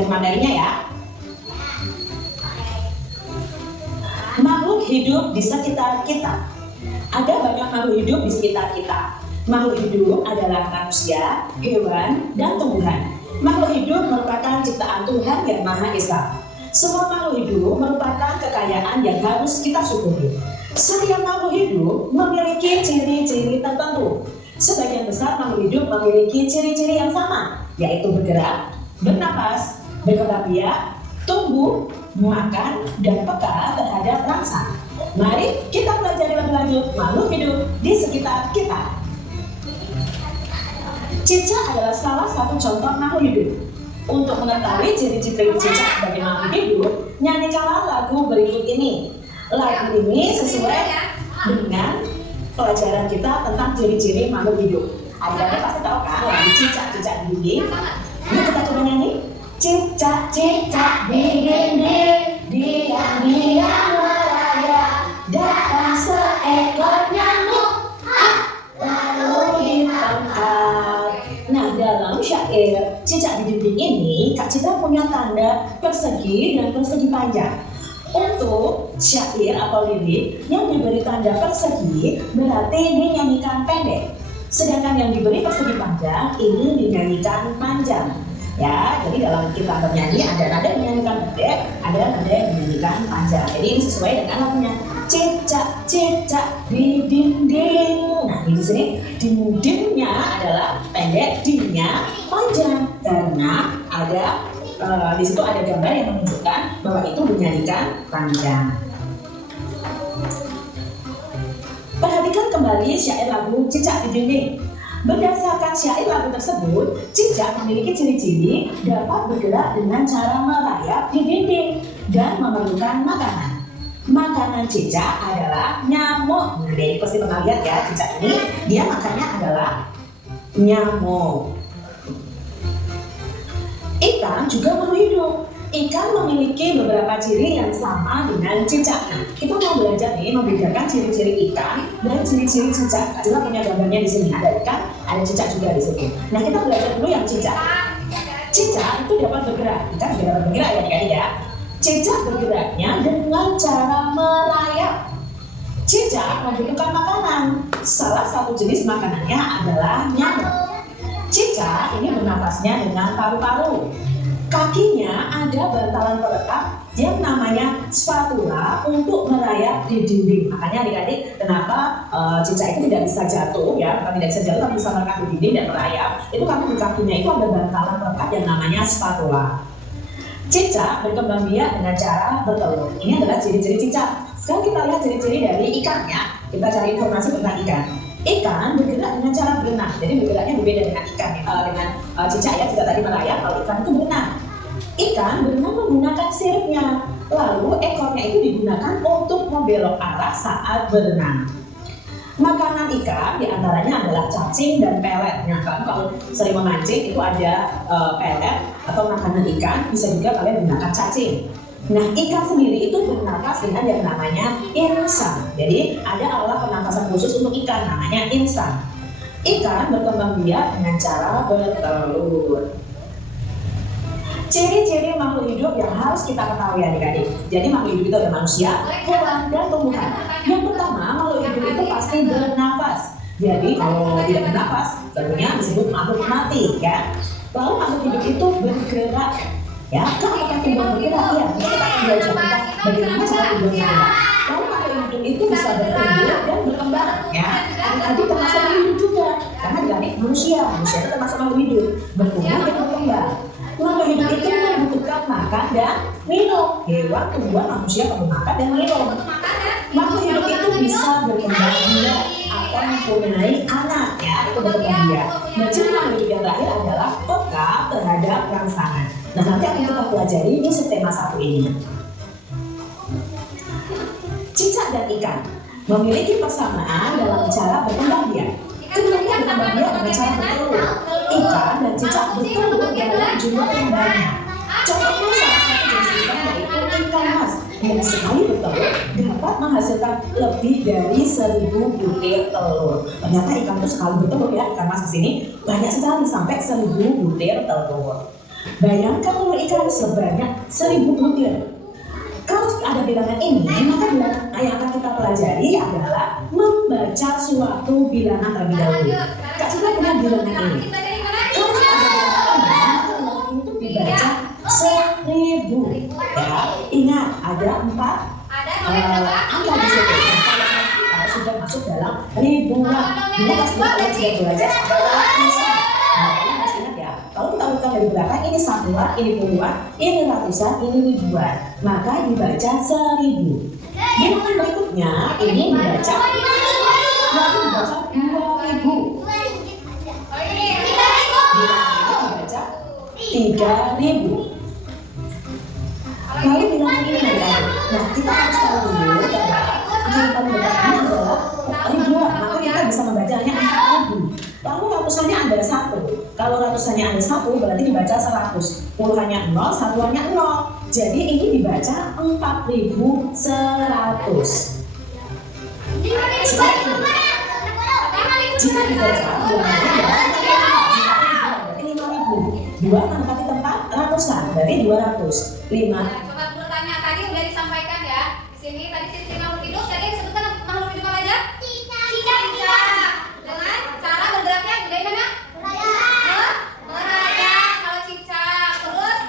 belajar materinya ya. Makhluk hidup di sekitar kita. Ada banyak makhluk hidup di sekitar kita. Makhluk hidup adalah manusia, hewan, dan tumbuhan. Makhluk hidup merupakan ciptaan Tuhan yang Maha Esa. Semua makhluk hidup merupakan kekayaan yang harus kita syukuri. Setiap makhluk hidup memiliki ciri-ciri tertentu. Sebagian besar makhluk hidup memiliki ciri-ciri yang sama, yaitu bergerak, bernapas, berkembang biak, tumbuh, makan, dan peka terhadap rangsang. Mari kita pelajari lebih lanjut makhluk hidup di sekitar kita. Cicak adalah salah satu contoh makhluk hidup. Untuk mengetahui ciri-ciri cicak sebagai makhluk hidup, nyanyikanlah lagu berikut ini. Lagu ini sesuai dengan pelajaran kita tentang ciri-ciri makhluk hidup. Adik-adik pasti tahu kan lagu cicak-cicak di dinding? Yuk kita coba nyanyi. Cicak-cicak di dinding, diam-diam merayap, datang seekor nyamuk, lalu ditangkap. Nah, dalam syair cicak di dinding ini, Kak Citra punya tanda persegi dan persegi panjang. Untuk syair atau lirik yang diberi tanda persegi berarti dinyanyikan pendek, sedangkan yang diberi persegi panjang ini dinyanyikan panjang. Ya, jadi dalam kita bernyanyi ada nada yang dinyanyikan pendek, ada nada yang dinyanyikan panjang. Jadi ini sesuai dengan lagunya. Cicak-cicak di dinding. Nah, di sini dindingnya adalah pendek, dindingnya panjang karena ada di situ ada gambar yang menunjukkan bahwa itu dinyanyikan panjang. Perhatikan kembali syair lagu Cicak di Dinding. Berdasarkan syair lagu tersebut, cicak memiliki ciri-ciri dapat bergerak dengan cara merayap di dinding dan memerlukan makanan. Makanan cicak adalah nyamuk. Nah, jadi pasti pernah lihat ya cicak ini, dia makannya adalah nyamuk. Ikan juga makhluk hidup. Ikan memiliki beberapa ciri yang sama dengan cicak. Nah, kita mau belajar nih membedakan ciri-ciri ikan dan ciri-ciri cicak. Kita punya gambarnya di sini. Ada ikan, ada cicak juga di sini. Nah, kita belajar dulu yang cicak. Cicak itu dapat bergerak. Ikan juga dapat bergerak ya adik-adik ya. Cicak bergeraknya dengan cara merayap. Cicak membutuhkan makanan. Salah satu jenis makanannya adalah nyamuk. Cicak ini bernafasnya dengan paru-paru. Kakinya ada bantalan perekat yang namanya spatula untuk merayap di dinding. Makanya adik-adik kenapa cicak itu tidak bisa jatuh ya, bukan tidak bisa jatuh tapi bisa merekat di dinding dan merayap. Itu karena di kakinya itu ada bantalan perekat yang namanya spatula. Cicak berkembang biak dengan cara bertelur. Ini adalah ciri-ciri cicak. Sekarang kita lihat ciri-ciri dari ikan ya. Kita cari informasi tentang ikan. Ikan bergerak dengan cara berenang, jadi bergeraknya berbeda dengan ikan, dengan cicak ya, cicak tadi merayap, kalau ikan itu berenang. Ikan berenang menggunakan siripnya, lalu ekornya itu digunakan untuk membelok arah saat berenang. Makanan ikan diantaranya adalah cacing dan pelet. Nah, kalau sering memancing itu ada pelet atau makanan ikan, bisa juga kalian gunakan cacing. Nah, ikan sendiri itu bernafas dengan yang namanya insan. Jadi ada alat pernafasan khusus untuk ikan, namanya insan. Ikan berkembang biak dengan cara bertelur. Ciri-ciri makhluk hidup yang harus kita ketahui adik-adik. Jadi makhluk hidup itu ada manusia, hewan, dan tumbuhan. Yang pertama, makhluk hidup itu pasti bernafas. Jadi kalau tidak bernafas, tentunya disebut makhluk mati ya. Lalu makhluk hidup itu bergerak. Ya, apakah tumbuhan bergerak? Ya, kita akan belajar tentang bagaimana cara tumbuhan bergerak. Lalu makhluk hidup itu bisa bertumbuh dan berkembang. Ya, adik-adik termasuk makhluk hidup juga, karena adik-adik manusia itu termasuk makhluk hidup, bertumbuh dan berkembang. Makhluk hidup itu membutuhkan makan dan minum. Hewan, tumbuhan, manusia perlu makan dan minum. Makhluk hidup itu bisa berkembang biak akan mempunyai anak, ya, itu berkembang biak. Dan ciri makhluk hidup yang terakhir adalah peka terhadap rangsangan. Nah, nanti akan kita pelajari di tema 1 ini. Cicak dan ikan memiliki persamaan dalam cara berkembang biak. Keduanya berkembang biak dengan cara bertelur. Ikan dan cicak bertelur dalam jumlah yang banyak. Contohnya salah satu jenis ikan yaitu ikan mas yang sekali bertelur dapat menghasilkan lebih dari 1000 butir telur. Ternyata ikan itu sekali bertelur ya, ikan mas di sini banyak sekali sampai 1000 butir telur. Bayangkan telur ikan sebanyak 1000 butir. Kalau ada bilangan ini, maka bilangan yang akan kita pelajari adalah membaca suatu bilangan terlebih dahulu. Kak Citra punya bilangan ini. Kalau ada bilangan ini, maka bilangan ini tuh dibaca 1000. Ya, ingat ada 4 angka di situ. Kalau sudah masuk dalam ribuan, ini pasti kalian sudah belajar sampai ratusan. Nah, ini harus ingat ya. Kalau kita urutkan dari belakang, ini satuan, ini puluhan, ini ratusan, ini ribuan. Maka dibaca 1000. Bilangan berikutnya ini dibaca 2000. Bilangan ini dibaca 3000. Lalu bilangan ini adalah, nah kita harus tahu dulu bahwa angka berdekatnya adalah ribuan, maka kita bisa membaca hanya 4000. Lalu ratusannya ada 1. Kalau ratusannya ada 1 berarti dibaca 100. Puluhannya 0, satuannya 0. Jadi ini dibaca 4100. Jika dibaca bilangannya berarti 5000. 2 menempati tempat ratusan berarti 200. 5. Coba dulu tanya tadi udah disampaikan ya. Di sini tadi ciri makhluk hidup tadi yang disebutkan makhluk hidup apa aja? Cicak. Dengan cara bergeraknya bagaimana? Merayap. Kalau cicak. Terus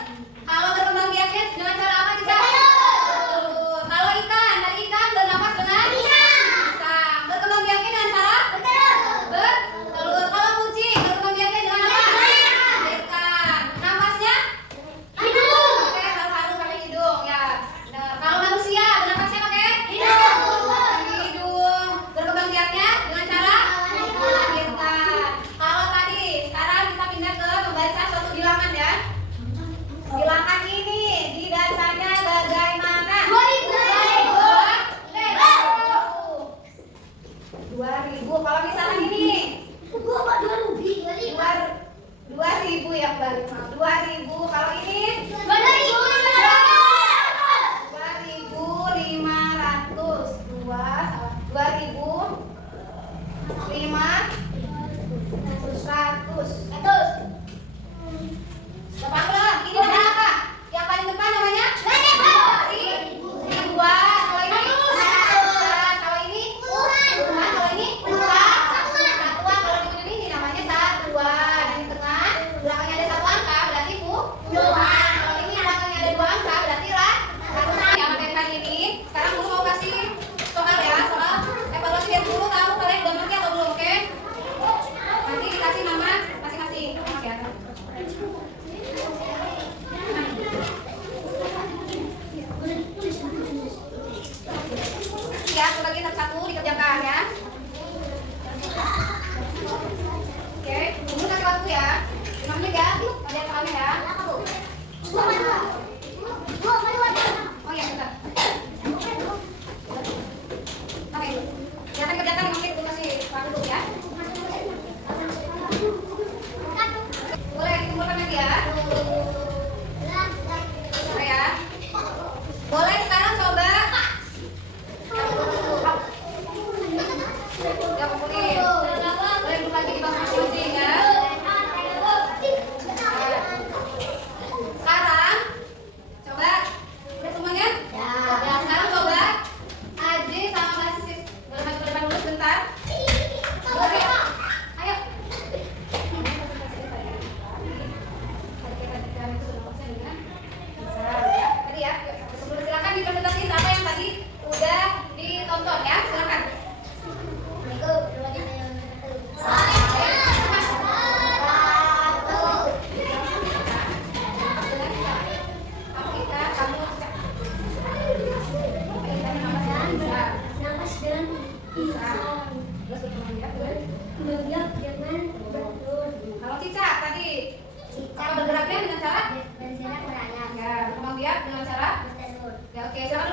kalau berkembang biaknya dengan cara apa cicak? Kalau ikan, tadi ikan bernafas dengan bisa. Berkembang biaknya dengan cara bertelur. Kalau kucing berkembang biaknya dengan apa? Ikan. Nafasnya? Oke, haru-haru pakai hidung ya. Benar. Kalau manusia bernafasnya pakai hidung. Berkembang biaknya dengan cara melahirkan. Kalau tadi, sekarang kita pindah ke membaca suatu bilangan ya. Bilangan ini dibacanya bagaimana? 2000. Kalau misalkan ini 2000 ya, balik. 2000. Kalau ini 2500. 2500. Depan belum? Ini namanya apa? Yang paling depan namanya? Ribuan. Kalau ini ratusan. Kalau ini puluhan. Kalau ini satuan. Kalau di ujung ini namanya satuan. Yang di tengah belakangnya ada satu angka berarti puluhan. Kalau ini belakangnya ada 2 angka berarti ratusan. Yang materi ini sekarang dulu mau kasih soal ya, soal evaluasi biar dulu tahu kalian udah ngerti atau belum, oke? Nanti dikasih nama masing-masing. Ya. Ya, sebagai satu dikerjakan ya. Oke, dulu kasih waktu ya. 5 menit ya, kerja soalnya ya. Oh ya, bentar. Oke, kerjakan 5 menit dulu kasih waktu dulu ya. Boleh dikumpulkan lagi ya. Boleh ya. Boleh sekarang coba. Ya, kumpulin. Boleh duduk lagi di bangku masing-masing ya. Sekarang coba udah semuanya? Ya, sekarang coba Aji sama Basis boleh maju ke depan dulu sebentar. Boleh. Ayo. Tadi ya, sebelum silakan dipresentasikan apa yang tadi udah ditonton ya, silakan. Kalau cicak tadi, cara bergeraknya dengan cara? Ya, berkembang biak dengan cara? Ya, oke, silakan